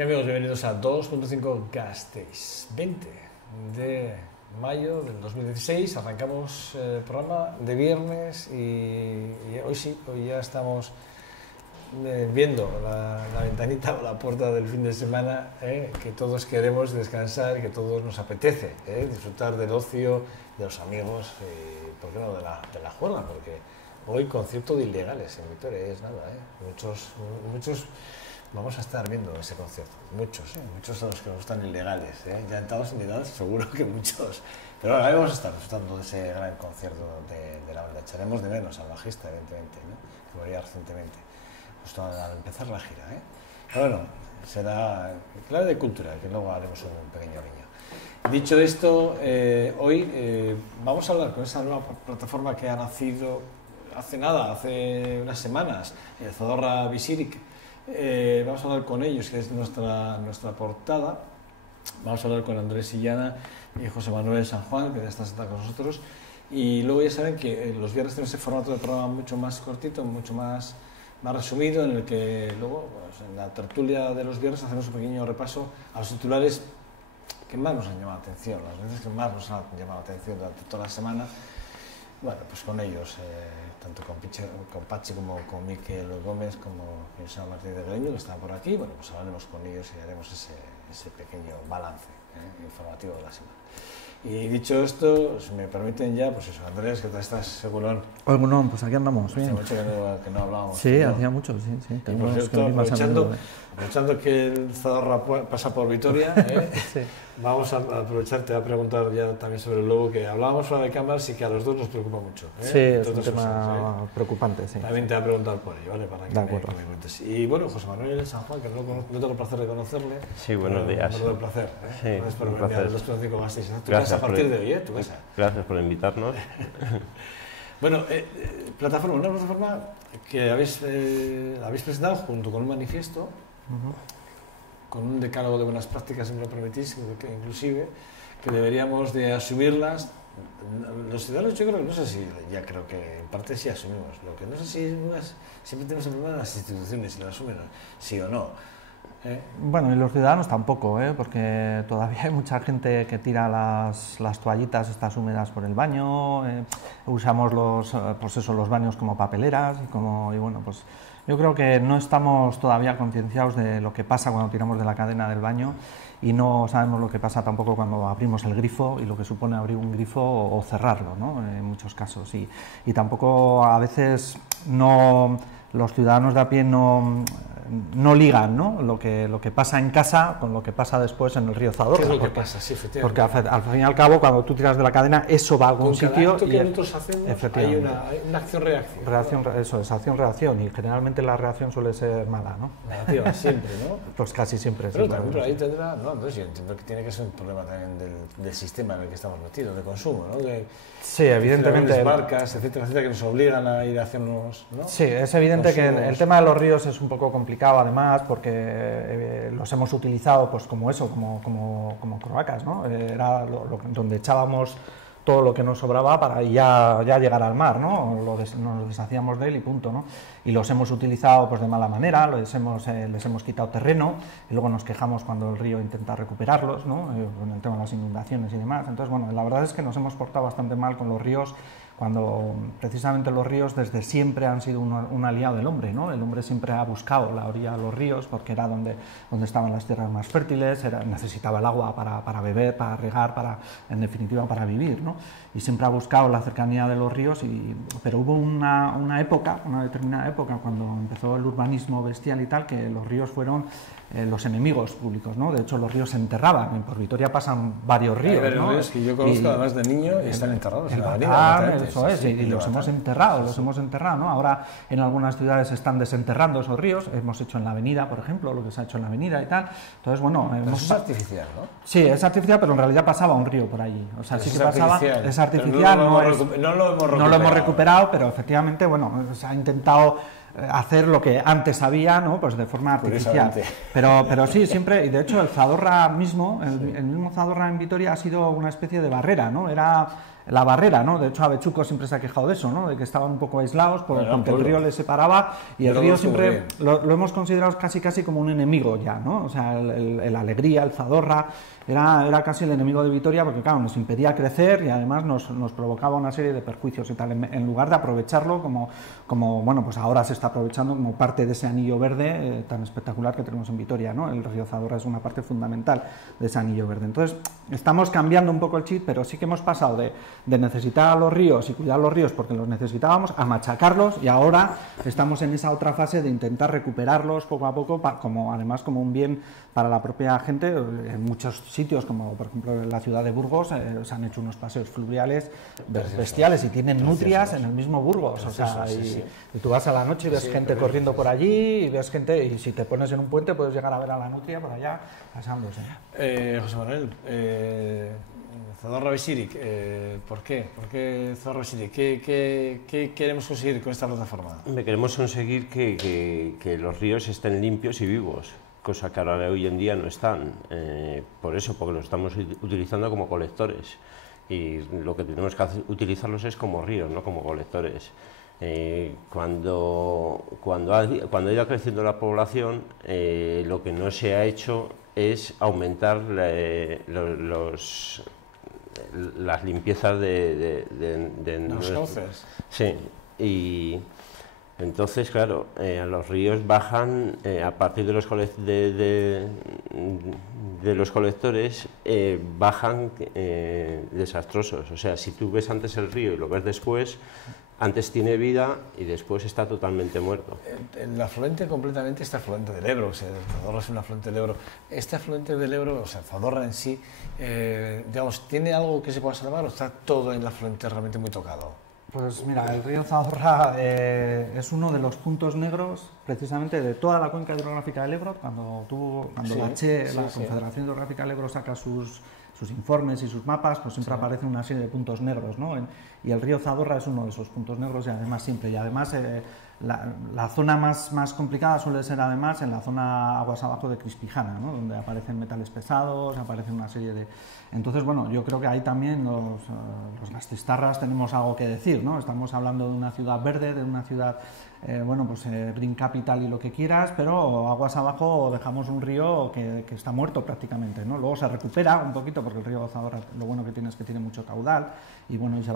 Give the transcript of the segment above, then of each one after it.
¿Qué amigos? Bienvenidos a 2.5 Gasteiz, 20 de mayo del 2016. Arrancamos el programa de viernes y hoy sí, hoy ya estamos viendo la ventanita o la puerta del fin de semana, que todos queremos descansar y que todos nos apetece disfrutar del ocio, de los amigos y, ¿por qué no?, de la juerga, porque hoy concierto de ilegales en Vitoria es nada, muchos vamos a estar viendo ese concierto, muchos de los que nos gustan ilegales, ya entrados en edad seguro que muchos, pero ahora vamos a estar disfrutando de ese gran concierto de la banda. Echaremos de menos al bajista, evidentemente, que moría recientemente, justo al empezar la gira, pero bueno, será clave de cultura, que luego haremos un pequeño guiño. Dicho esto, hoy vamos a hablar con esa nueva plataforma que ha nacido hace unas semanas, Zadorra Bizirik. Vamos a hablar con ellos, que es nuestra portada. Vamos a hablar con Andrés Illana y José Manuel San Juan, que ya está sentado con nosotros. Y luego ya saben que los viernes tenemos ese formato de programa mucho más cortito, mucho más resumido, en el que luego, pues, en la tertulia de los viernes hacemos un pequeño repaso a los titulares que más nos han llamado la atención, las veces que más nos han llamado la atención durante toda la semana. Bueno, pues con ellos, tanto con Pachi como con Miquel Gómez, como con San Martín de Greño, que están por aquí. Bueno, pues hablaremos con ellos y haremos ese pequeño balance informativo de la semana. Y dicho esto, si me permiten ya, pues eso, Andrés, ¿qué tal estás, segurón? Hola, pues aquí andamos, bien. Hace mucho que no hablábamos. Sí, ¿no? hacía mucho, sí. Y por cierto, aprovechando que el Zadorra pasa por Vitoria, sí. Vamos a aprovechar, te voy a preguntar ya también sobre el lobo, que hablábamos fuera de cámaras y que a los dos nos preocupa mucho. Sí, es un tema preocupante, sí. También te voy a preguntar por ello, ¿vale? Para que me cuentes. Y bueno, José Manuel San Juan, que no tengo el placer de conocerle. Sí, buenos días. Un placer. Sí, gracias por venir a 2.5 Gasteiz. Tu casa a partir de hoy, tu casa. Gracias por invitarnos. Bueno, una plataforma que habéis presentado junto con un manifiesto, con un decálogo de buenas prácticas, si me lo permitís, inclusive, que deberíamos de asumirlas. Los ciudadanos, yo creo que no sé si, ya creo que en parte sí asumimos, lo que no sé si siempre tenemos el problema de las instituciones, si lo asumen, sí o no. Bueno, y los ciudadanos tampoco, porque todavía hay mucha gente que tira las toallitas estas húmedas por el baño, usamos los baños como papeleras y bueno, pues yo creo que no estamos todavía concienciados de lo que pasa cuando tiramos de la cadena del baño y no sabemos lo que pasa tampoco cuando abrimos el grifo y lo que supone abrir un grifo o cerrarlo, ¿no? En muchos casos, y tampoco a veces los ciudadanos de a pie no ligan, ¿no?, lo que pasa en casa con lo que pasa después en el río Zadorra. ¿Qué es lo que pasa? Sí, efectivamente. Porque al fin y al cabo, cuando tú tiras de la cadena, eso va a algún sitio. Con que nosotros hacemos hay una acción-reacción. Eso es, acción-reacción, y generalmente la reacción suele ser mala, ¿no? Negativa, siempre, ¿no? Pues casi siempre. Pero también por ahí tendrá, no, entonces yo entiendo que tiene que ser un problema también del sistema en el que estamos metidos, de consumo, ¿no? Sí, evidentemente. Las marcas, etcétera, que nos obligan a ir hacia unos, ¿no? Sí, es evidente que el tema de los ríos es un poco complicado, además, porque los hemos utilizado pues como cloacas, ¿no? Era donde echábamos todo lo que nos sobraba para ya llegar al mar, ¿no? Nos deshacíamos de él y punto, ¿no? Y los hemos utilizado pues de mala manera, les hemos quitado terreno y luego nos quejamos cuando el río intenta recuperarlos, ¿no? Con el tema de las inundaciones y demás. Entonces, bueno, la verdad es que nos hemos portado bastante mal con los ríos, cuando precisamente los ríos desde siempre han sido un aliado del hombre, ¿no? El hombre siempre ha buscado la orilla de los ríos porque era donde estaban las tierras más fértiles, necesitaba el agua para beber, para regar, en definitiva para vivir, ¿no? Y siempre ha buscado la cercanía de los ríos, pero hubo una determinada época, cuando empezó el urbanismo bestial y tal, que los ríos fueron los enemigos públicos, ¿no? De hecho, los ríos se enterraban. Por Vitoria pasan varios ríos. Hay varios ríos que yo conozco además de niño y están enterrados en la avenida. Eso es, y los hemos enterrado, ¿no? Ahora en algunas ciudades se están desenterrando esos ríos. Hemos hecho en la avenida, por ejemplo, lo que se ha hecho en la avenida y tal. Entonces, bueno... Pero eso es artificial, ¿no? Sí, es artificial, pero en realidad pasaba un río por allí. O sea, pero sí que pasaba... Es artificial, no lo hemos recuperado, pero efectivamente, bueno, se ha intentado hacer lo que antes había, ¿no? Pues de forma artificial. Pero sí, siempre, y de hecho el Zadorra mismo, el mismo Zadorra en Vitoria ha sido una especie de barrera, ¿no? la barrera, ¿no? De hecho, Avechuco siempre se ha quejado de eso, ¿no? De que estaban un poco aislados porque el río les separaba y el río siempre lo hemos considerado casi como un enemigo ya, ¿no? O sea, el Alegría, el Zadorra, era casi el enemigo de Vitoria porque, claro, nos impedía crecer y además nos provocaba una serie de perjuicios y tal, en lugar de aprovecharlo como bueno, pues ahora se está aprovechando como parte de ese anillo verde tan espectacular que tenemos en Vitoria, ¿no? El río Zadorra es una parte fundamental de ese anillo verde. Entonces, estamos cambiando un poco el chip, pero sí que hemos pasado de necesitar a los ríos y cuidar los ríos porque los necesitábamos a machacarlos, y ahora estamos en esa otra fase de intentar recuperarlos poco a poco, además como un bien para la propia gente. En muchos sitios, como por ejemplo en la ciudad de Burgos, se han hecho unos paseos fluviales bestiales y tienen nutrias en el mismo Burgos, o sea, y tú vas a la noche y ves gente corriendo por allí, y ves gente, y si te pones en un puente puedes llegar a ver a la nutria por allá pasándose. José Manuel, Zadorra Bizirik, ¿por qué? ¿Por qué Zadorra Bizirik? ¿Qué queremos conseguir con esta plataforma? Queremos conseguir que los ríos estén limpios y vivos, cosa que ahora hoy en día no están. Por eso, porque los estamos utilizando como colectores, y lo que tenemos que utilizarlos es como ríos, no como colectores. Cuando ha ido creciendo la población, lo que no se ha hecho es aumentar las limpiezas de los cauces. Sí, y entonces, claro, los ríos bajan a partir de los colectores, bajan desastrosos. O sea, si tú ves antes el río y lo ves después, antes tiene vida y después está totalmente muerto. El afluente completamente, este afluente del Ebro, o sea, Zadorra es un afluente del Ebro. Este afluente del Ebro, o sea, Zadorra en sí, digamos, ¿tiene algo que se pueda salvar o está todo en el afluente realmente muy tocado? Pues mira, el río Zadorra es uno de los puntos negros precisamente de toda la cuenca hidrográfica del Ebro. Cuando la Confederación Hidrográfica del Ebro saca sus informes y sus mapas, pues siempre aparece una serie de puntos negros, ¿no? Y el río Zadorra es uno de esos puntos negros, y además la zona más complicada suele ser además en la zona aguas abajo de Crispijana, ¿no? Donde aparecen metales pesados, aparecen una serie de... Entonces, bueno, yo creo que ahí también los gastistarras tenemos algo que decir, ¿no? Estamos hablando de una ciudad verde, de una ciudad, Green Capital y lo que quieras, pero aguas abajo dejamos un río que está muerto prácticamente, ¿no? Luego se recupera un poquito, porque el río Zadorra lo bueno que tiene es que tiene mucho caudal, y bueno, se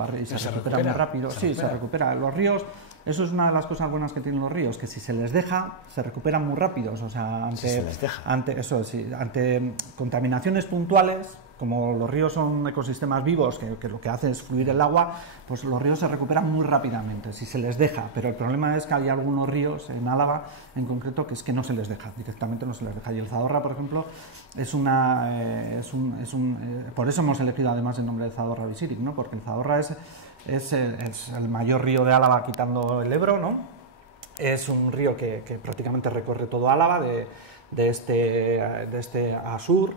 recupera muy rápido. Se recupera. Los ríos, eso es una de las cosas buenas que tienen los ríos, que si se les deja, se recuperan muy rápidos. O sea, ante contaminaciones puntuales, como los ríos son ecosistemas vivos, que lo que hace es fluir el agua, pues los ríos se recuperan muy rápidamente, si se les deja. Pero el problema es que hay algunos ríos, en Álava en concreto, que es que no se les deja, directamente no se les deja. Y el Zadorra, por ejemplo, por eso hemos elegido además el nombre de Zadorra Bizirik, ¿no? Porque el Zadorra es el mayor río de Álava quitando el Ebro, ¿no? Es un río que prácticamente recorre todo Álava, de este a sur.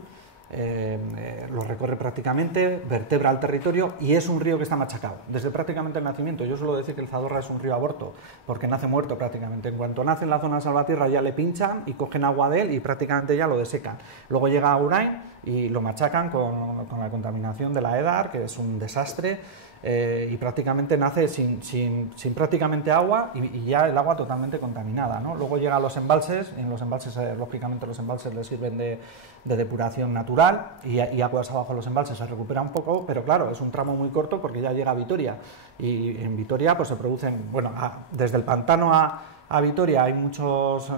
Lo recorre prácticamente, vertebra el territorio, y es un río que está machacado desde prácticamente el nacimiento. Yo suelo decir que el Zadorra es un río aborto porque nace muerto prácticamente. En cuanto nace en la zona de Salvatierra ya le pinchan y cogen agua de él y prácticamente ya lo desecan. Luego llega a Urain y lo machacan con la contaminación de la EDAR, que es un desastre. Y prácticamente nace sin prácticamente agua, y ya el agua totalmente contaminada, ¿no? Luego llega a los embalses, y en los embalses, lógicamente, los embalses les sirven de depuración natural, y aguas abajo los embalses se recupera un poco, pero claro, es un tramo muy corto porque ya llega a Vitoria, y en Vitoria pues se producen, desde el pantano a Vitoria hay muchos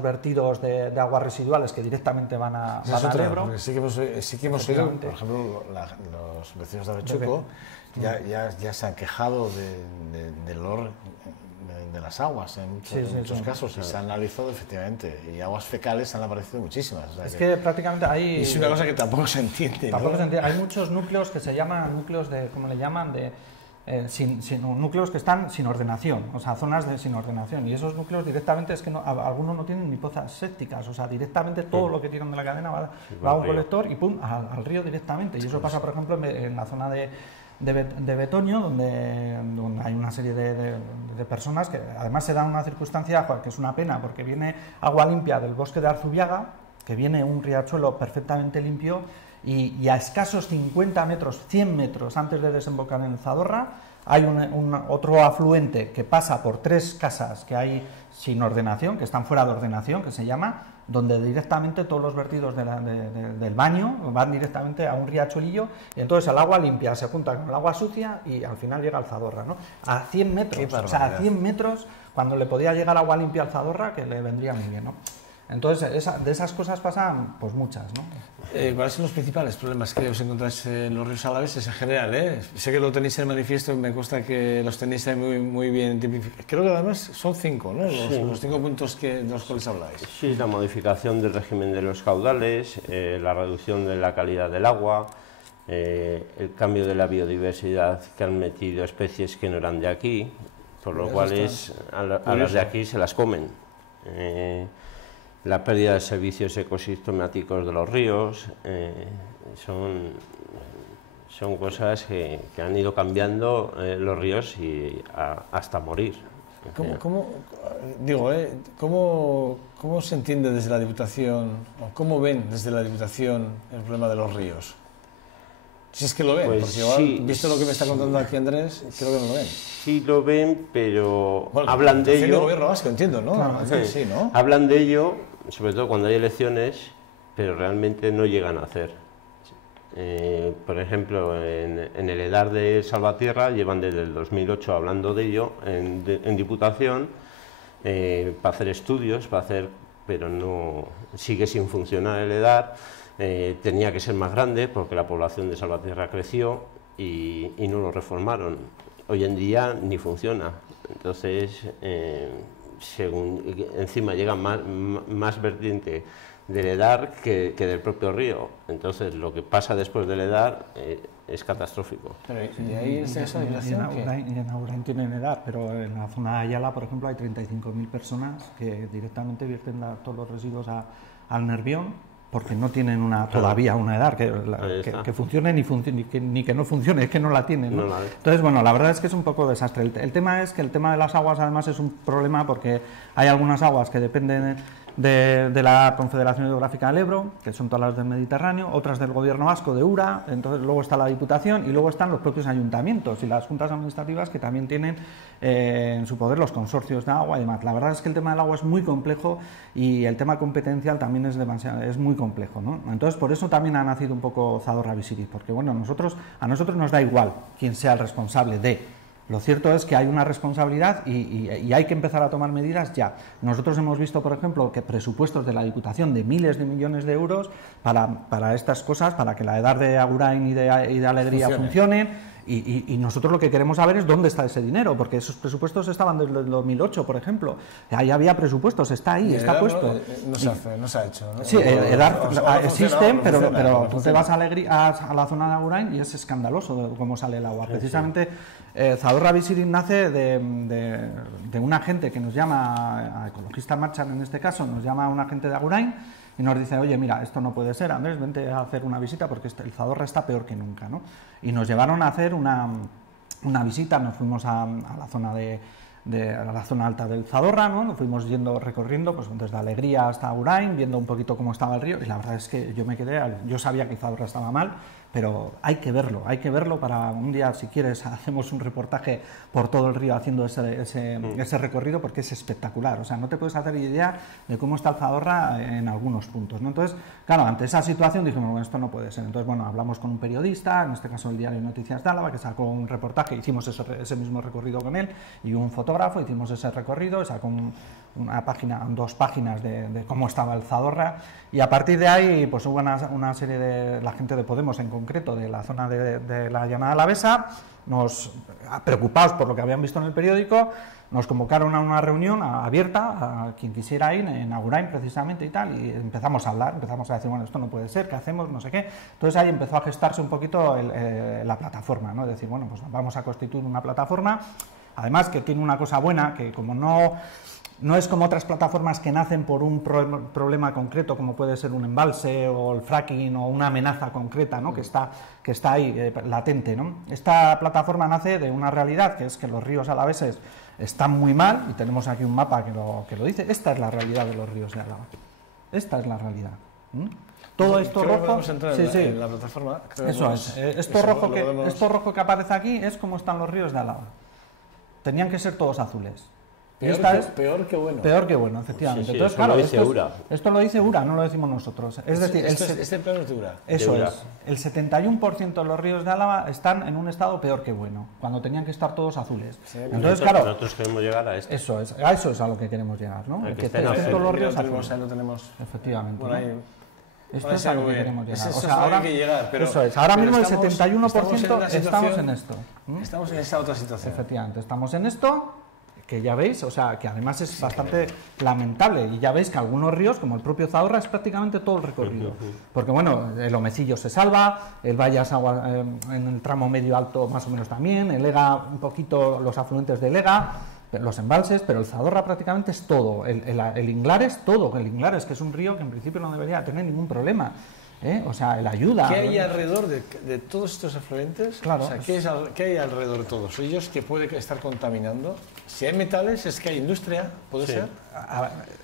vertidos de aguas residuales que directamente van al Ebro. Sí que hemos oído, por ejemplo, los vecinos de Avechuco ya se han quejado del olor de las aguas en muchos casos, y se han analizado efectivamente, y aguas fecales han aparecido muchísimas. O sea, es que prácticamente hay... Es una cosa que tampoco se entiende. Tampoco se entiende. Hay muchos núcleos que se llaman núcleos de, ¿cómo le llaman? Núcleos que están sin ordenación, o sea, zonas sin ordenación, y esos núcleos directamente es que algunos no tienen ni pozas sépticas, o sea, directamente todo lo que tiran de la cadena va a un colector y pum, al río directamente. Y eso pasa, por ejemplo, en la zona de Betoño, donde hay una serie de personas que además se dan una circunstancia que es una pena, porque viene agua limpia del bosque de Arzubiaga, que viene un riachuelo perfectamente limpio, y a escasos 50 metros, 100 metros antes de desembocar en el Zadorra, hay otro afluente que pasa por 3 casas que hay sin ordenación, que están fuera de ordenación, que se llama, donde directamente todos los vertidos del baño van directamente a un riachuelillo, y entonces el agua limpia se junta con el agua sucia y al final llega al Zadorra, ¿no? A 100 metros, o sea, a 100 metros, cuando le podía llegar agua limpia al Zadorra, que le vendría muy bien, ¿no? Entonces, de esas cosas pasan, pues muchas, ¿no? ¿Cuáles son los principales problemas que os encontráis en los ríos alaveses en general? Sé que lo tenéis en el manifiesto y me consta que los tenéis ahí muy bien tipificados. Creo que además son 5, ¿no? Los 5 puntos de los cuales habláis. Sí, la modificación del régimen de los caudales, la reducción de la calidad del agua, el cambio de la biodiversidad, que han metido especies que no eran de aquí, por lo cual a las de aquí se las comen. La pérdida de servicios ecosistemáticos de los ríos, son cosas que han ido cambiando los ríos hasta morir. ¿Cómo se entiende desde la Diputación, o cómo ven desde la Diputación el problema de los ríos? Si es que lo ven, pues porque igual, sí, visto lo que me está contando aquí Andrés, creo que no lo ven. Sí lo ven, pero bueno, hablan de ello. El gobierno vasco, entiendo, ¿no? Claro, sí, ¿no? Hablan de ello, sobre todo cuando hay elecciones, pero realmente no llegan a hacer. Por ejemplo, en el EDAR de Salvatierra llevan desde el 2008 hablando de ello en Diputación, para hacer estudios, pero no sigue sin funcionar el EDAR. Tenía que ser más grande porque la población de Salvatierra creció y no lo reformaron. Hoy en día ni funciona. Entonces, encima llega más vertiente del EDAR que del propio río. Entonces, lo que pasa después del EDAR es catastrófico. Pero ¿y ahí en este caso en Agurain tienen EDAR, pero en la zona de Ayala, por ejemplo, hay 35.000 personas que directamente vierten todos los residuos al Nervión, porque no tienen todavía una EDAR que funcione ni que no funcione, es que no la tienen, ¿no? Entonces, bueno, la verdad es que es un poco desastre. El tema es que el tema de las aguas además es un problema porque hay algunas aguas que dependen de la Confederación Hidrográfica del Ebro, que son todas las del Mediterráneo, otras del Gobierno vasco, de URA, entonces luego está la Diputación y luego están los propios ayuntamientos y las juntas administrativas que también tienen en su poder los consorcios de agua y demás. La verdad es que el tema del agua es muy complejo y el tema competencial también es muy complejo, ¿no? Entonces, por eso también ha nacido un poco Zadorra Bizirik, porque bueno, a nosotros nos da igual quién sea el responsable de. Lo cierto es que hay una responsabilidad y hay que empezar a tomar medidas ya. Nosotros hemos visto, por ejemplo, que presupuestos de la Diputación de miles de millones de euros para estas cosas, para que la EDAR de Agurain y de Alegría funcionen. Y nosotros lo que queremos saber es dónde está ese dinero, porque esos presupuestos estaban desde el 2008, por ejemplo. Ahí había presupuestos, está ahí, está puesto. No se ha hecho, ¿no? Sí, EDAR existen, pero tú te vas a la zona de Agurain y es escandaloso cómo sale el agua. Precisamente Zadorra Bizirik nace de una gente que nos llama, a Ecologista Marchan en este caso, nos llama a una gente de Agurain y nos dice, oye, mira, esto no puede ser, Andrés, vente a hacer una visita porque el Zadorra está peor que nunca, ¿no? Y nos llevaron a hacer una visita, nos fuimos a la zona a la zona alta del Zadorra, ¿no? Nos fuimos recorriendo pues desde Alegría hasta Agurain, viendo un poquito cómo estaba el río, y la verdad es que yo sabía que el Zadorra estaba mal, pero hay que verlo para un día, si quieres, hacemos un reportaje por todo el río haciendo ese recorrido, porque es espectacular, o sea, no te puedes hacer idea de cómo está el Zadorra en algunos puntos, ¿no? Entonces, claro, ante esa situación dijimos, bueno, esto no puede ser. Entonces, bueno, hablamos con un periodista, en este caso el diario Noticias de Álava, que sacó un reportaje, hicimos ese mismo recorrido con él, y un fotógrafo, hicimos ese recorrido, sacó dos páginas de cómo estaba el Zadorra, y a partir de ahí pues hubo una serie de la gente de Podemos en concreto, de la zona de la Llanada Alavesa, preocupados por lo que habían visto en el periódico, nos convocaron a una reunión abierta a quien quisiera ir en Agurain precisamente y tal, y empezamos a hablar, empezamos a decir, bueno, esto no puede ser, ¿qué hacemos? No sé qué. Entonces ahí empezó a gestarse un poquito la plataforma, ¿no? Es decir, bueno, pues vamos a constituir una plataforma, además que tiene una cosa buena, que como no es como otras plataformas que nacen por un problema concreto, como puede ser un embalse o el fracking o una amenaza concreta, ¿no? que está ahí, latente, ¿no? Esta plataforma nace de una realidad, que es que los ríos alaveses están muy mal, y tenemos aquí un mapa que lo dice. Esta es la realidad de los ríos de Álava. Esta es la realidad. Todo esto creo rojo, que entrar en la plataforma. Eso es. Esto rojo que aparece aquí es como están los ríos de Álava. Tenían que ser todos azules. Peor que bueno. Peor que bueno, efectivamente. Sí, entonces, claro, lo dice URA. Esto lo dice URA, no lo decimos nosotros. Es decir, este plano es de URA. Eso es. El 71% de los ríos de Álava están en un estado peor que bueno, cuando tenían que estar todos azules. Sí, entonces, claro, nosotros queremos llegar a esto. Eso es a lo que queremos llegar, ¿no? Que estén todos los ríos azules. Ahí lo tenemos. Efectivamente. Por ahí. Esto es a lo que queremos llegar. O sea, ahora hay que llegar, pero, eso es. Ahora mismo el 71% estamos en esto. Estamos en esta otra situación. Efectivamente, estamos en esto, que ya veis, o sea, que además es bastante lamentable. Y ya veis que algunos ríos, como el propio Zadorra, es prácticamente todo el recorrido. Porque, bueno, el Omecillo se salva, el Vallas en el tramo medio alto más o menos también, el Ega, un poquito los afluentes del Ega, los embalses, pero el Zadorra prácticamente es todo. El Inglar es todo. El Inglar es que es un río que en principio no debería tener ningún problema. O sea, el ayuda. ¿Qué hay alrededor de todos estos afluentes? Claro. O sea, ¿qué hay alrededor de todos ellos que puede estar contaminando? Si hay metales, es que hay industria, ¿puede ser?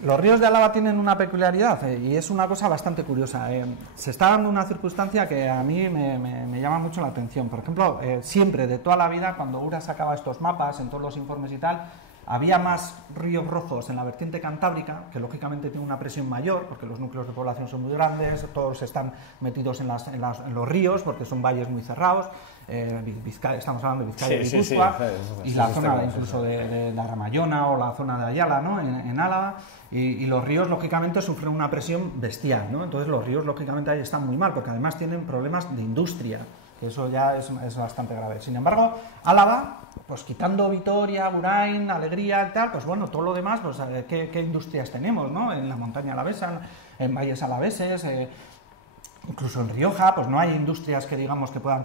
Los ríos de Álava tienen una peculiaridad y es una cosa bastante curiosa. Se está dando una circunstancia que a mí me llama mucho la atención. Por ejemplo, siempre, de toda la vida, cuando URA sacaba estos mapas, en todos los informes y tal, había más ríos rojos en la vertiente cantábrica, que lógicamente tiene una presión mayor, porque los núcleos de población son muy grandes, todos están metidos en los ríos, porque son valles muy cerrados. Estamos hablando de Vizcaya y Guipúzcoa, y la zona incluso de la Ramayona o la zona de Ayala, ¿no? en Álava, y los ríos lógicamente sufren una presión bestial, ¿no? Entonces los ríos lógicamente ahí están muy mal, porque además tienen problemas de industria, que eso ya es bastante grave. Sin embargo, Álava, pues quitando Vitoria, Urain, Alegría y tal, pues bueno, todo lo demás, pues ¿qué industrias tenemos, ¿no? En la montaña alavesa, en valles alaveses, incluso en Rioja, pues no hay industrias que digamos que puedan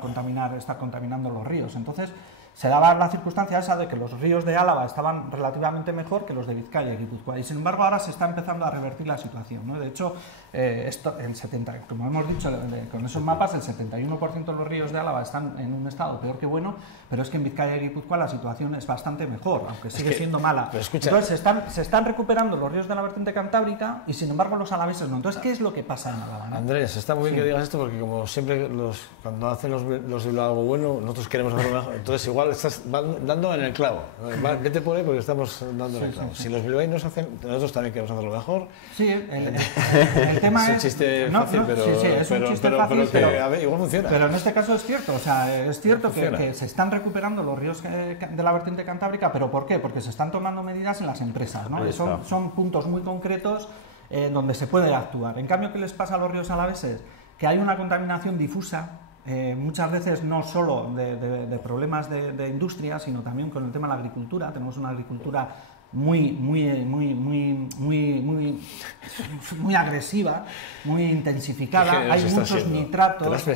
estar contaminando los ríos. Entonces se daba la circunstancia esa de que los ríos de Álava estaban relativamente mejor que los de Vizcaya y Guipúzcoa, y sin embargo ahora se está empezando a revertir la situación, ¿no? De hecho, como hemos dicho, con esos mapas, el 71% de los ríos de Álava están en un estado peor que bueno, pero es que en Vizcaya y Guipúzcoa la situación es bastante mejor, aunque sigue siendo mala. Entonces se están recuperando los ríos de la vertiente cantábrica y sin embargo los alaveses no. Entonces, ¿qué es lo que pasa en Álava, ¿no? Andrés, está muy bien que digas esto, porque como siempre cuando hacen los de algo bueno, nosotros queremos hacerlo mejor. Entonces igual estás dando en el clavo. Vete por ahí porque estamos dando en el clavo. Si los bilbaínos hacen, nosotros también queremos hacerlo mejor. Sí, el tema es... un chiste fácil, pero... Sí, es un chiste fácil, pero igual funciona. Pero en este caso es cierto, o sea, es cierto que se están recuperando los ríos de la vertiente cantábrica, pero ¿por qué? Porque se están tomando medidas en las empresas, ¿no? Son puntos muy concretos donde se puede actuar. En cambio, ¿qué les pasa a los ríos alaveses? Que hay una contaminación difusa, muchas veces no solo de problemas de industria, sino también con el tema de la agricultura. Tenemos una agricultura muy agresiva, muy intensificada. Hay muchos nitratos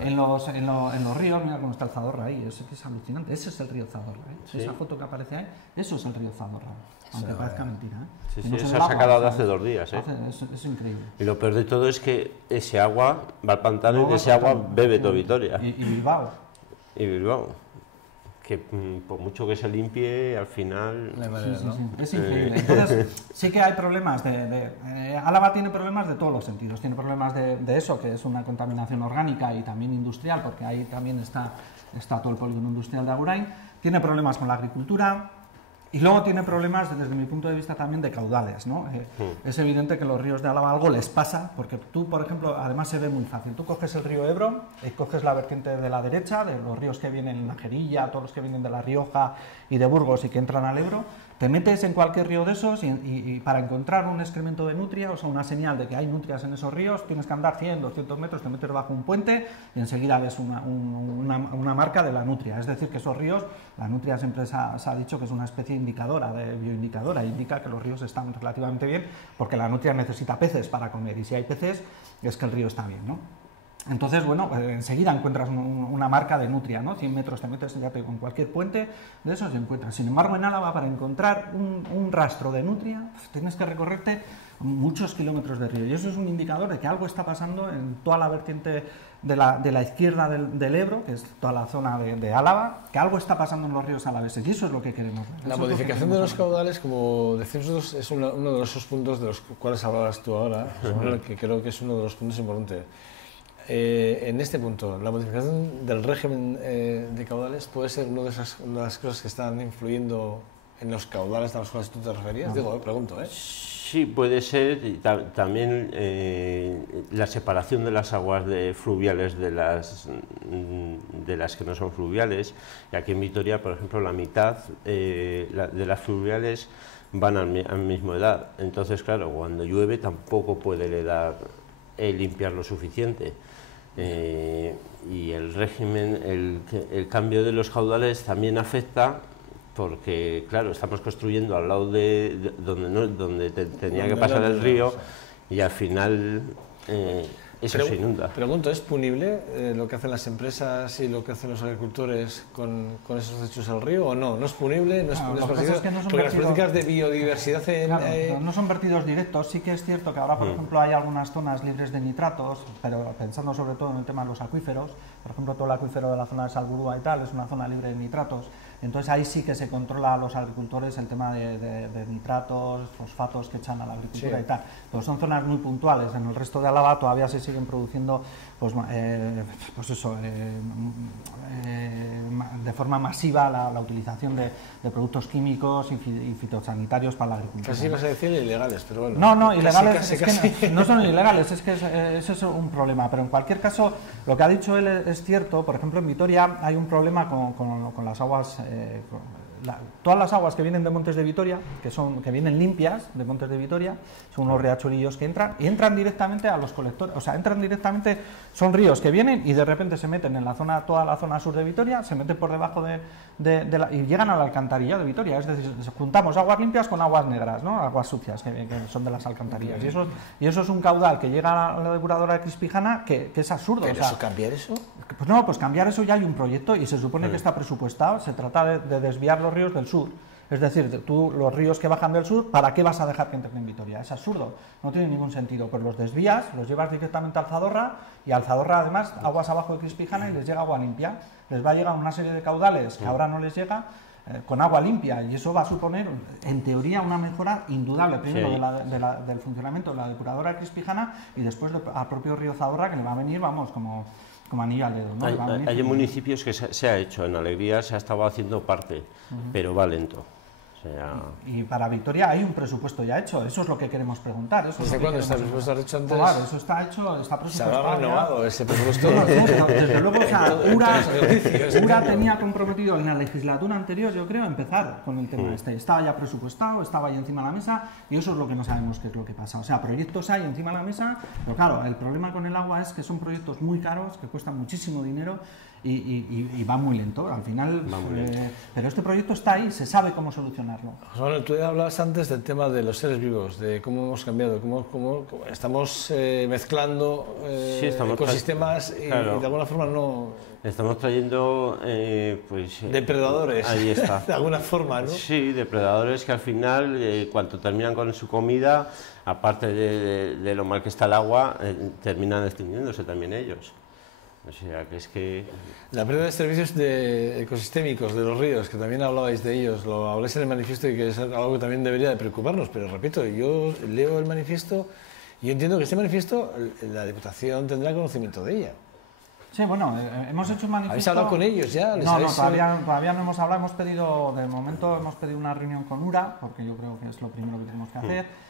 en los ríos. Mira cómo está el Zadorra ahí, es alucinante. Ese es el río Zadorra, ¿eh? Esa foto que aparece ahí, eso es el río Zadorra, aunque parezca mentira, ¿eh? Sí, no se ha sacado de hace 2 días, ¿eh? Es increíble. Y lo peor de todo es que ese agua va al pantano y de ese agua bebe todo Vitoria. Y Bilbao. Y Bilbao. Que por mucho que se limpie, al final... Sí. Es increíble. Entonces, sí que hay problemas Álava tiene problemas de todos los sentidos. Tiene problemas de eso, que es una contaminación orgánica y también industrial, porque ahí también está todo el polígono industrial de Agurain. Tiene problemas con la agricultura. Y luego tiene problemas, desde mi punto de vista, también de caudales, ¿no? Es evidente que los ríos de Álava algo les pasa, porque tú, por ejemplo, además se ve muy fácil. Tú coges el río Ebro, coges la vertiente de la derecha, de los ríos que vienen en la Jerilla, todos los que vienen de La Rioja y de Burgos y que entran al Ebro, te metes en cualquier río de esos y para encontrar un excremento de nutria, o sea, una señal de que hay nutrias en esos ríos, tienes que andar 100, 200 metros, te metes bajo un puente y enseguida ves una marca de la nutria. Es decir, que esos ríos, la nutria siempre se ha dicho que es una especie indicadora, bioindicadora, indica que los ríos están relativamente bien, porque la nutria necesita peces para comer, y si hay peces es que el río está bien, ¿no? Entonces, bueno, enseguida encuentras una marca de nutria, ¿no? 100 metros te metes con cualquier puente de esos y encuentras. Sin embargo, en Álava, para encontrar un rastro de nutria, tienes que recorrerte muchos kilómetros de río. Y eso es un indicador de que algo está pasando en toda la vertiente de la izquierda del Ebro, que es toda la zona de Álava, que algo está pasando en los ríos alaveses. Y eso es lo que queremos ver. La modificación de los caudales, como decimos nosotros, es uno de esos puntos de los cuales hablabas tú ahora, que creo que es uno de los puntos importantes. En este punto, la modificación del régimen de caudales puede ser una de las cosas que están influyendo en los caudales a los cuales tú te referías. Digo, pregunto, ¿eh? Sí, puede ser. También la separación de las aguas fluviales de las que no son fluviales. Y aquí en Vitoria, por ejemplo, la mitad de las fluviales van a la misma edad. Entonces, claro, cuando llueve tampoco puede limpiar lo suficiente. Y el régimen, el cambio de los caudales también afecta, porque claro, estamos construyendo al lado de donde tenía que pasar el río, y al final eso se inunda. Pregunto, ¿es punible lo que hacen las empresas y lo que hacen los agricultores con esos desechos al río o no? ¿No es punible? ¿No es porque las políticas de biodiversidad no son vertidos directos. Sí que es cierto que ahora, por ejemplo, hay algunas zonas libres de nitratos, pero pensando sobre todo en el tema de los acuíferos, por ejemplo, todo el acuífero de la zona de Salburúa y tal es una zona libre de nitratos. Entonces ahí sí que se controla a los agricultores el tema de nitratos, fosfatos que echan a la agricultura y tal. Pero son zonas muy puntuales. En el resto de Álava todavía se siguen produciendo de forma masiva la utilización de productos químicos y fitosanitarios para la agricultura. Casi vas a decir ilegales, pero bueno. No, ilegales casi. No son ilegales, es que eso es un problema. Pero en cualquier caso, lo que ha dicho él es cierto. Por ejemplo, en Vitoria hay un problema con las aguas. Todas las aguas que vienen de Montes de Vitoria, que vienen limpias de Montes de Vitoria, son unos riachuelillos que entran directamente a los colectores. O sea, entran directamente, son ríos que vienen y de repente se meten en toda la zona sur de Vitoria, se meten por debajo y llegan a la alcantarilla de Vitoria. Es decir, juntamos aguas limpias con aguas negras, ¿no? Aguas sucias que son de las alcantarillas. Y eso es un caudal que llega a la depuradora de Crispijana que es absurdo. ¿Pero eso cambiar eso? Pues no, pues cambiar eso ya hay un proyecto y se supone que está presupuestado. Se trata de desviar los ríos del sur. Es decir, tú los ríos que bajan del sur, ¿para qué vas a dejar que entren en Vitoria? Es absurdo, no tiene ningún sentido. Pues los desvías, los llevas directamente al Zadorra y al Zadorra además aguas abajo de Crispijana y les llega agua limpia. Les va a llegar una serie de caudales que ahora no les llega con agua limpia y eso va a suponer, en teoría, una mejora indudable, primero del funcionamiento de la depuradora de Crispijana y después al propio río Zadorra, que le va a venir, vamos, como anillo al dedo, ¿no? Hay municipios que se ha hecho, en Alegría se ha estado haciendo parte, pero va lento. Y para Vitoria hay un presupuesto ya hecho, eso es lo que queremos preguntar. ¿Desde cuándo está el presupuesto hecho antes? Claro, eso está hecho, está presupuestado. ¿Se habrá renovado ese presupuesto? Desde luego, o sea, URA tenía comprometido en la legislatura anterior, yo creo, empezar con el tema este. Estaba ya presupuestado, estaba ya encima de la mesa y eso es lo que no sabemos qué es lo que pasa. O sea, proyectos hay encima de la mesa, pero claro, el problema con el agua es que son proyectos muy caros, que cuestan muchísimo dinero y va muy lento, al final, pero este proyecto está ahí, se sabe cómo solucionarlo. Bueno, tú hablabas antes del tema de los seres vivos, de cómo hemos cambiado, cómo estamos mezclando ecosistemas y de alguna forma no... Estamos trayendo depredadores, ahí está. De alguna forma, ¿no? Sí, depredadores que al final, cuando terminan con su comida, aparte de lo mal que está el agua, terminan extinguiéndose también ellos. O sea, que es que... La pérdida de servicios ecosistémicos de los ríos, que también hablabais de ellos, lo habláis en el manifiesto y que es algo que también debería de preocuparnos, pero repito, yo leo el manifiesto y yo entiendo que este manifiesto la Diputación tendrá conocimiento de ella. Sí, bueno, hemos hecho un manifiesto... ¿Habéis hablado con ellos ya? Todavía no hemos hablado, de momento hemos pedido una reunión con URA, porque yo creo que es lo primero que tenemos que hacer.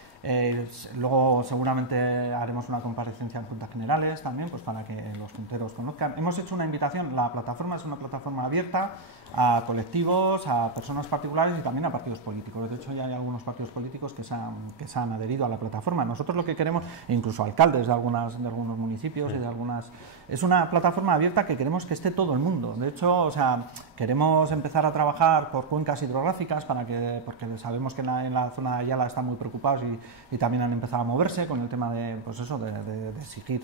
Luego seguramente haremos una comparecencia en Juntas Generales también, pues para que los junteros conozcan. Hemos hecho una invitación, la plataforma es una plataforma abierta a colectivos, a personas particulares y también a partidos políticos. De hecho, ya hay algunos partidos políticos que se han adherido a la plataforma. Nosotros lo que queremos, incluso alcaldes de algunos municipios y de algunas... Es una plataforma abierta que queremos que esté todo el mundo. De hecho, o sea, queremos empezar a trabajar por cuencas hidrográficas porque sabemos que en la zona de Ayala están muy preocupados y también han empezado a moverse con el tema de exigir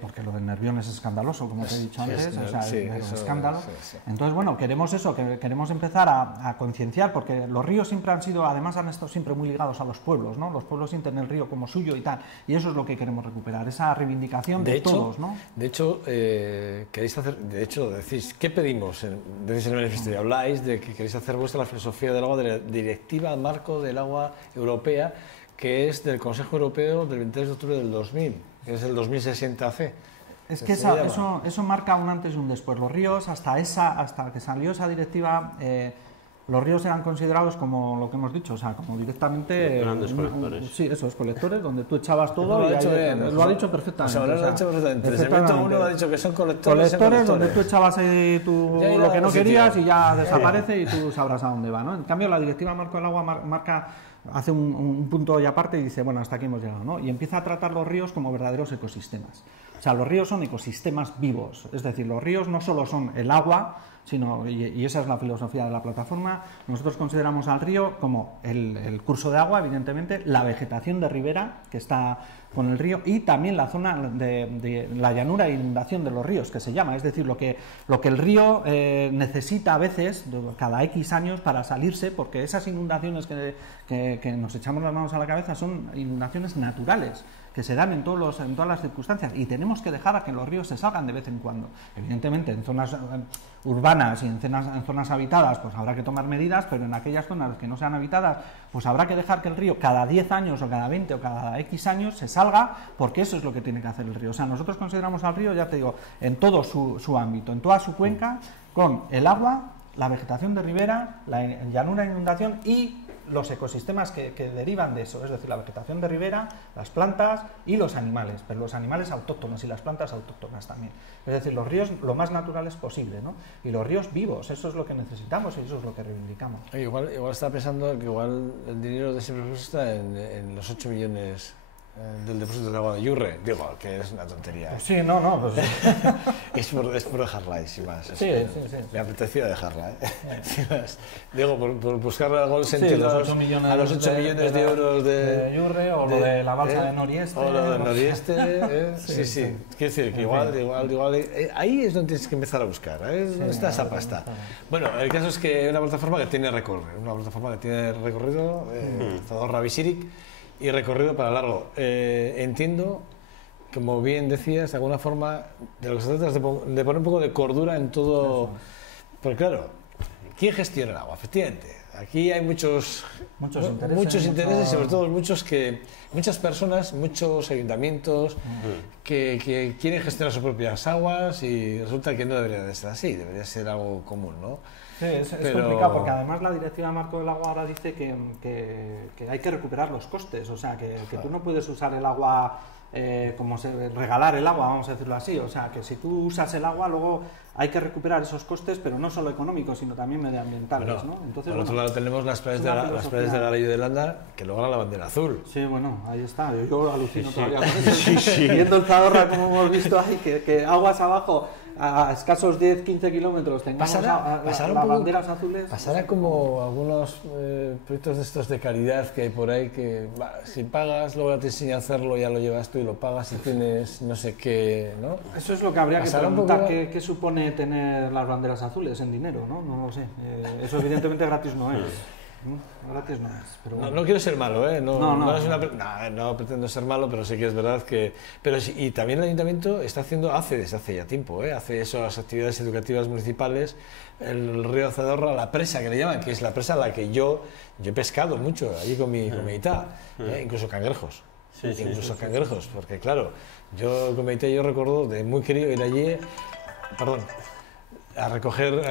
porque lo del Nervión es escandaloso, como te he dicho antes, o sea, es un escándalo. Sí. Entonces, bueno, queremos eso, queremos empezar a concienciar, porque los ríos siempre han sido, además han estado siempre muy ligados a los pueblos, ¿no? Los pueblos sienten el río como suyo y tal, y eso es lo que queremos recuperar, esa reivindicación de todos, ¿no? De hecho, queréis hacer, decís, ¿qué pedimos? Decís en el manifiesto, habláis de que queréis hacer vuestra la filosofía del agua de la Directiva Marco del Agua Europea, que es del Consejo Europeo del 23 de octubre del 2000, que es el 2060C. Es que eso marca un antes y un después. Los ríos, hasta que salió esa directiva, los ríos eran considerados como lo que hemos dicho, o sea, como directamente... Grandes colectores. Sí, esos colectores, donde tú echabas todo lo ha dicho perfectamente. O sea, lo ha dicho perfectamente. El segmento 1 ha dicho que son colectores. Donde tú echabas ahí lo que no querías y ya desaparece y tú sabrás a dónde va, ¿no? En cambio, la Directiva Marco del Agua hace un punto y aparte y dice, bueno, hasta aquí hemos llegado, ¿no? Y empieza a tratar los ríos como verdaderos ecosistemas. O sea, los ríos son ecosistemas vivos, es decir, los ríos no solo son el agua, sino, y esa es la filosofía de la plataforma, nosotros consideramos al río como el curso de agua, evidentemente, la vegetación de ribera que está con el río y también la zona de la llanura e inundación de los ríos, que se llama, es decir, lo que el río necesita a veces, cada X años, para salirse, porque esas inundaciones que nos echamos las manos a la cabeza son inundaciones naturales, que se dan en todas las circunstancias, y tenemos que dejar a que los ríos se salgan de vez en cuando. Evidentemente, en zonas urbanas y en zonas habitadas, pues habrá que tomar medidas, pero en aquellas zonas que no sean habitadas, pues habrá que dejar que el río cada 10 años o cada 20 o cada X años se salga, porque eso es lo que tiene que hacer el río. O sea, nosotros consideramos al río, ya te digo, en todo su ámbito, en toda su cuenca, con el agua, la vegetación de ribera, la llanura, inundación y los ecosistemas que derivan de eso, es decir, la vegetación de ribera, las plantas y los animales, pero los animales autóctonos y las plantas autóctonas también. Es decir, los ríos lo más naturales posible, ¿no? Y los ríos vivos, eso es lo que necesitamos y eso es lo que reivindicamos. Igual estaba pensando que igual el dinero de ese presupuesto está en los 8 millones del depósito del agua de Yurre, digo, que es una tontería. Pues sí, no, pues... es por dejarla ahí, sin más. Sí. Me apetecía dejarla, sin más. Digo, por buscarle algo sentido a los 8 millones de euros de Yurre, o lo de la balsa de Norieste. O lo de Norieste, sí. Quiero decir que igual ahí es donde tienes que empezar a buscar, ¿dónde está esa pasta? Bueno, el caso es que es una plataforma que tiene recorrido, Zadorra-Visirik, y recorrido para largo. Entiendo, como bien decías, de alguna forma, de lo que se trata es de poner un poco de cordura en todo. Porque claro, ¿quién gestiona el agua? Efectivamente, aquí hay muchos intereses y sobre todo muchas personas, muchos ayuntamientos que quieren gestionar sus propias aguas y resulta que no debería de ser así, debería ser algo común, ¿no? Sí, es complicado porque además la Directiva Marco del Agua ahora dice que hay que recuperar los costes, o sea, que tú no puedes usar el agua regalar el agua, vamos a decirlo así, o sea, que si tú usas el agua luego hay que recuperar esos costes, pero no solo económicos, sino también medioambientales, ¿no? Entonces, por otro lado tenemos las playas de Garallo de Landa que logran la bandera azul. Sí, bueno, ahí está, yo alucino todavía con eso. Viendo el Zadorra, como hemos visto ahí, que aguas abajo a escasos 10-15 kilómetros tengamos las banderas azules. Pasará como algunos proyectos de estos de caridad que hay por ahí, que si pagas, luego te enseña a hacerlo, ya lo llevas tú y lo pagas y tienes no sé qué, ¿no? Eso es lo que habría que preguntar, ¿qué supone tener las banderas azules en dinero? No lo sé, eso evidentemente gratis no es. Gratis no es, pero bueno. No quiero ser malo, no pretendo ser malo, pero sí que es verdad que... Y también el Ayuntamiento hace desde hace ya tiempo, hace esas actividades educativas municipales, el río Zadorra, la presa que le llaman, que es la presa a la que yo he pescado mucho, allí con mi Ita, incluso cangrejos. Cangrejos, porque claro, yo con mi Ita yo recuerdo de muy querido ir allí, a coger,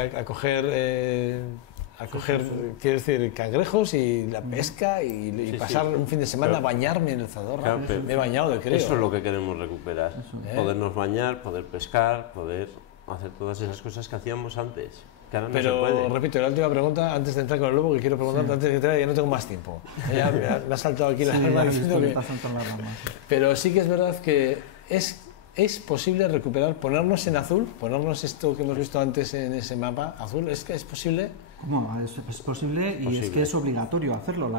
quiero decir, cangrejos y la pesca y pasar un fin de semana a bañarme en el Zadorra. Me he bañado de creo. Eso es lo que queremos recuperar, podernos bañar, poder pescar, poder hacer todas esas cosas que hacíamos antes. Que ahora no se puede. Repito, la última pregunta, antes de entrar con el lobo, que quiero preguntarte antes de que te vaya, ya no tengo más tiempo. Ya me ha saltado aquí la rama diciendo que... Pero sí que es verdad que es posible recuperar, ponernos en azul, ponernos esto que hemos visto antes en ese mapa azul, ¿es posible? No, es posible y es que es obligatorio hacerlo.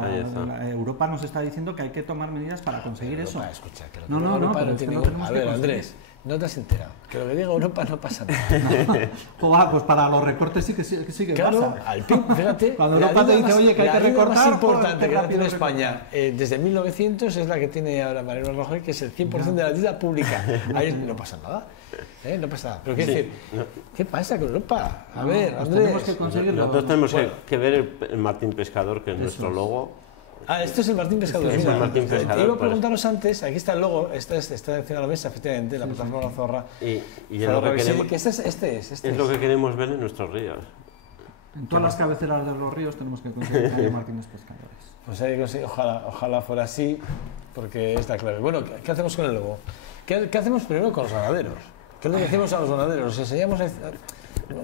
Europa nos está diciendo que hay que tomar medidas para conseguir eso. Escucha, que no, a ver, Andrés, No te has enterado. Que lo que diga Europa no pasa nada. No. Pues para los recortes sí que claro, pasa. Al PIB, fíjate. Cuando Europa te dice, oye, que hay que recortar, la más importante que rápido tiene España desde 1900 es la que tiene ahora Mariano Rajoy, que es el 100% de la deuda pública. Ahí no pasa nada. No pasa nada. Pero quiero decir, ¿qué pasa con Europa? A ver, Andrés. Tenemos que conseguirlo. Nosotros tenemos que ver el Martín Pescador, que es nuestro logo. Esto es el Martín Pescador. Es el Martín Pescador. Te iba a preguntaros antes, aquí está el logo, está encima de la mesa, efectivamente, la plataforma La Zorra. Y es lo que queremos, que este es lo que queremos ver en nuestros ríos. En todas las cabeceras de los ríos tenemos que conseguir que haya Martínez Pescadores. Pues hay que conseguir, ojalá fuera así, porque es la clave. Bueno, ¿qué hacemos con el logo? ¿Qué hacemos primero con los ganaderos? ¿Qué es lo que decimos a los ganaderos? ¿Los enseñamos a...?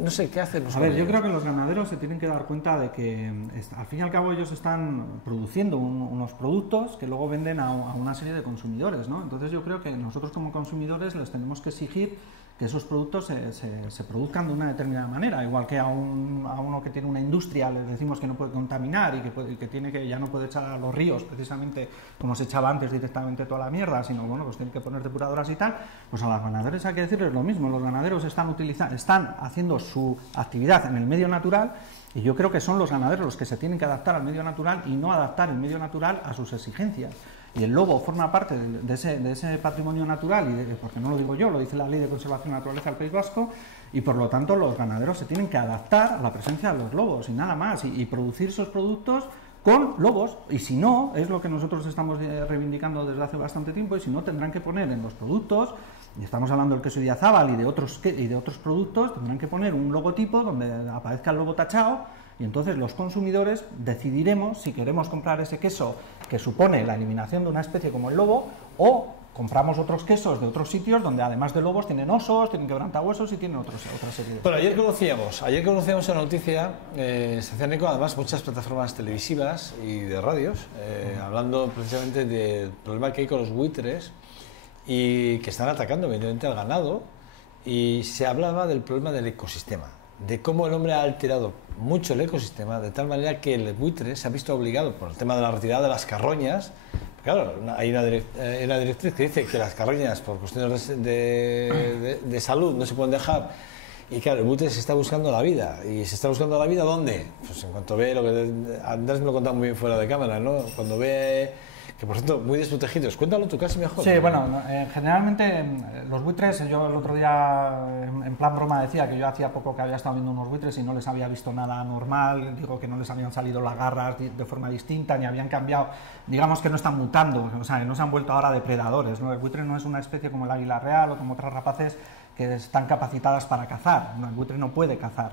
No sé, ¿qué hacen los ganaderos? Yo creo que los ganaderos se tienen que dar cuenta de que, al fin y al cabo, ellos están produciendo unos productos que luego venden a una serie de consumidores, ¿no? Entonces yo creo que nosotros como consumidores les tenemos que exigir que esos productos se produzcan de una determinada manera, igual que a uno que tiene una industria le decimos que no puede contaminar y que ya no puede echar a los ríos precisamente como se echaba antes directamente toda la mierda, sino bueno, pues tiene que poner depuradoras y tal. Pues a los ganaderos hay que decirles lo mismo. Los ganaderos están haciendo su actividad en el medio natural, y yo creo que son los ganaderos los que se tienen que adaptar al medio natural y no adaptar el medio natural a sus exigencias. Y el lobo forma parte de ese patrimonio natural, porque no lo digo yo, lo dice la Ley de Conservación de la Naturaleza del País Vasco, y por lo tanto los ganaderos se tienen que adaptar a la presencia de los lobos y nada más, y producir esos productos con lobos, y si no, es lo que nosotros estamos reivindicando desde hace bastante tiempo, y si no tendrán que poner en los productos, y estamos hablando del queso Idiazábal y de otros productos, tendrán que poner un logotipo donde aparezca el lobo tachado. Y entonces los consumidores decidiremos si queremos comprar ese queso que supone la eliminación de una especie como el lobo, o compramos otros quesos de otros sitios donde además de lobos tienen osos, tienen quebrantahuesos y tienen otra serie de... Bueno, ayer conocíamos una noticia, se hacían eco además muchas plataformas televisivas y de radios, hablando precisamente del problema que hay con los buitres y que están atacando evidentemente al ganado, y se hablaba del problema del ecosistema, de cómo el hombre ha alterado mucho el ecosistema, de tal manera que el buitre se ha visto obligado por el tema de la retirada de las carroñas. Claro, hay una directriz que dice que las carroñas, por cuestiones de salud, no se pueden dejar. Y claro, el buitre se está buscando la vida. ¿Y se está buscando la vida dónde? Pues en cuanto ve lo que Andrés me lo contaba muy bien fuera de cámara, ¿no? Cuando ve... que por cierto, muy desprotegidos. Cuéntalo tú casi mejor. Sí, bueno, generalmente los buitres, yo el otro día en plan broma decía que yo hacía poco que había estado viendo unos buitres y no les había visto nada normal, digo que no les habían salido las garras de forma distinta, ni habían cambiado, digamos que no están mutando, o sea, no se han vuelto ahora depredadores, ¿no? El buitre no es una especie como el águila real o como otras rapaces que están capacitadas para cazar, el buitre no puede cazar.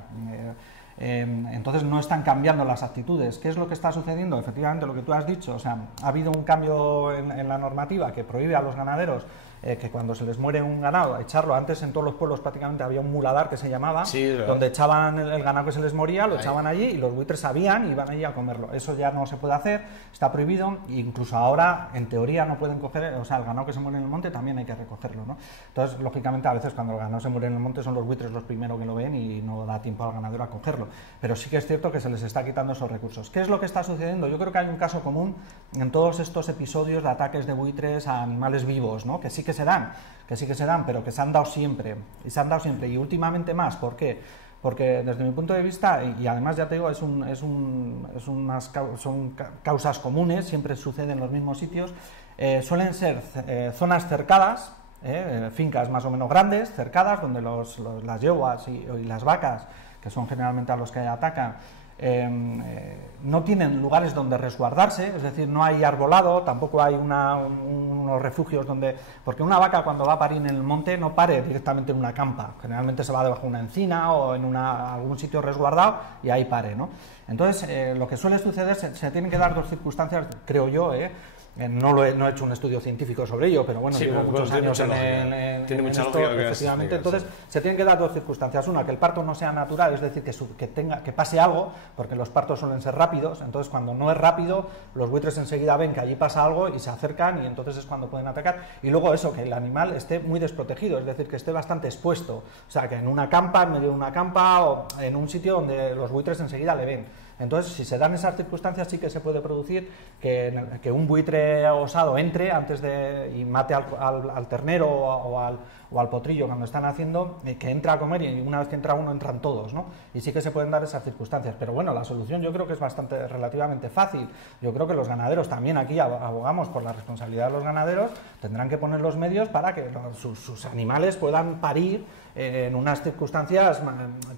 Entonces no están cambiando las actitudes. ¿Qué es lo que está sucediendo? Efectivamente lo que tú has dicho, o sea, ha habido un cambio en la normativa que prohíbe a los ganaderos que cuando se les muere un ganado, echarlo. Antes en todos los pueblos prácticamente había un muladar que se llamaba, sí, donde echaban el ganado que se les moría, lo echaban allí y los buitres sabían y iban allí a comerlo. Eso ya no se puede hacer, está prohibido, e incluso ahora en teoría no pueden coger, o sea, el ganado que se muere en el monte también hay que recogerlo, ¿no? Entonces, lógicamente, a veces cuando el ganado se muere en el monte son los buitres los primeros que lo ven y no da tiempo al ganadero a cogerlo. Pero sí que es cierto que se les está quitando esos recursos. ¿Qué es lo que está sucediendo? Yo creo que hay un caso común en todos estos episodios de ataques de buitres a animales vivos, ¿no? Que sí que se dan, pero que se han dado siempre, y últimamente más. ¿Por qué? Porque desde mi punto de vista, y además ya te digo, son causas comunes, siempre suceden en los mismos sitios, suelen ser zonas cercadas, fincas más o menos grandes, cercadas, donde las yeguas y las vacas, que son generalmente a los que atacan, no tienen lugares donde resguardarse, es decir, no hay arbolado, tampoco hay unos refugios donde... Porque una vaca cuando va a parir en el monte no pare directamente en una campa, generalmente se va debajo de una encina o en algún sitio resguardado y ahí pare, ¿no? Entonces, lo que suele suceder, se tienen que dar dos circunstancias, creo yo, no he hecho un estudio científico sobre ello, pero bueno, llevo muchos años en esto, efectivamente. Entonces, se tienen que dar dos circunstancias. Una, que el parto no sea natural, es decir, que pase algo, porque los partos suelen ser rápidos. Entonces, cuando no es rápido, los buitres enseguida ven que allí pasa algo y se acercan, y entonces es cuando pueden atacar. Y luego eso, que el animal esté muy desprotegido, es decir, que esté bastante expuesto. O sea, que en una campa, en medio de una campa, o en un sitio donde los buitres enseguida le ven. Entonces, si se dan esas circunstancias, sí que se puede producir que un buitre osado entre y mate al ternero o al potrillo cuando están haciendo, que entra a comer, y una vez que entra uno entran todos, ¿no? Y sí que se pueden dar esas circunstancias. Pero bueno, la solución yo creo que es relativamente fácil. Yo creo que los ganaderos también, aquí abogamos por la responsabilidad de los ganaderos, tendrán que poner los medios para que sus animales puedan parir en unas circunstancias,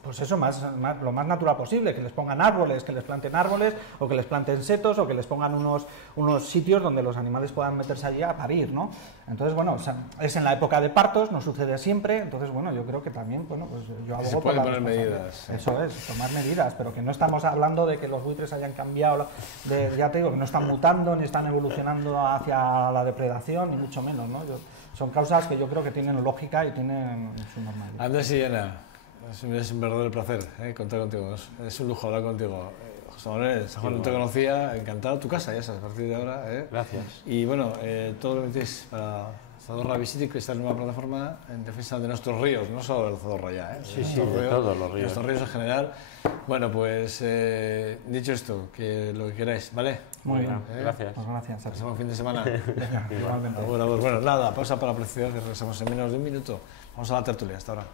pues eso, lo más natural posible, que les pongan árboles, que les planten árboles, o que les planten setos, o que les pongan unos sitios donde los animales puedan meterse allí a parir, ¿no? Entonces, bueno, o sea, es en la época de partos, no sucede siempre, entonces, bueno, yo creo que también, bueno, pues yo abogo se pueden poner medidas. Eso es, tomar medidas, pero que no estamos hablando de que los buitres hayan cambiado, ya te digo, que no están mutando, ni están evolucionando hacia la depredación, ni mucho menos, ¿no? Son causas que yo creo que tienen lógica y tienen su normalidad. Andrés y Ana, es un verdadero placer contar contigo, es un lujo hablar contigo. José Manuel, San Juan no te conocía, encantado, tu casa, ya sabes, a partir de ahora. Gracias. Y bueno, todo lo que metéis para Zadorra Visitic, esta nueva plataforma en defensa de nuestros ríos, no solo del Zadorra ya, Sí, de todos los ríos. Nuestros ríos en general. Bueno, pues dicho esto, que lo que queráis, ¿vale? Muy bien. Gracias. Pues gracias. Pasamos un fin de semana. Igualmente. Bueno, nada, pausa para la publicidad y regresamos en menos de un minuto. Vamos a la tertulia, hasta ahora.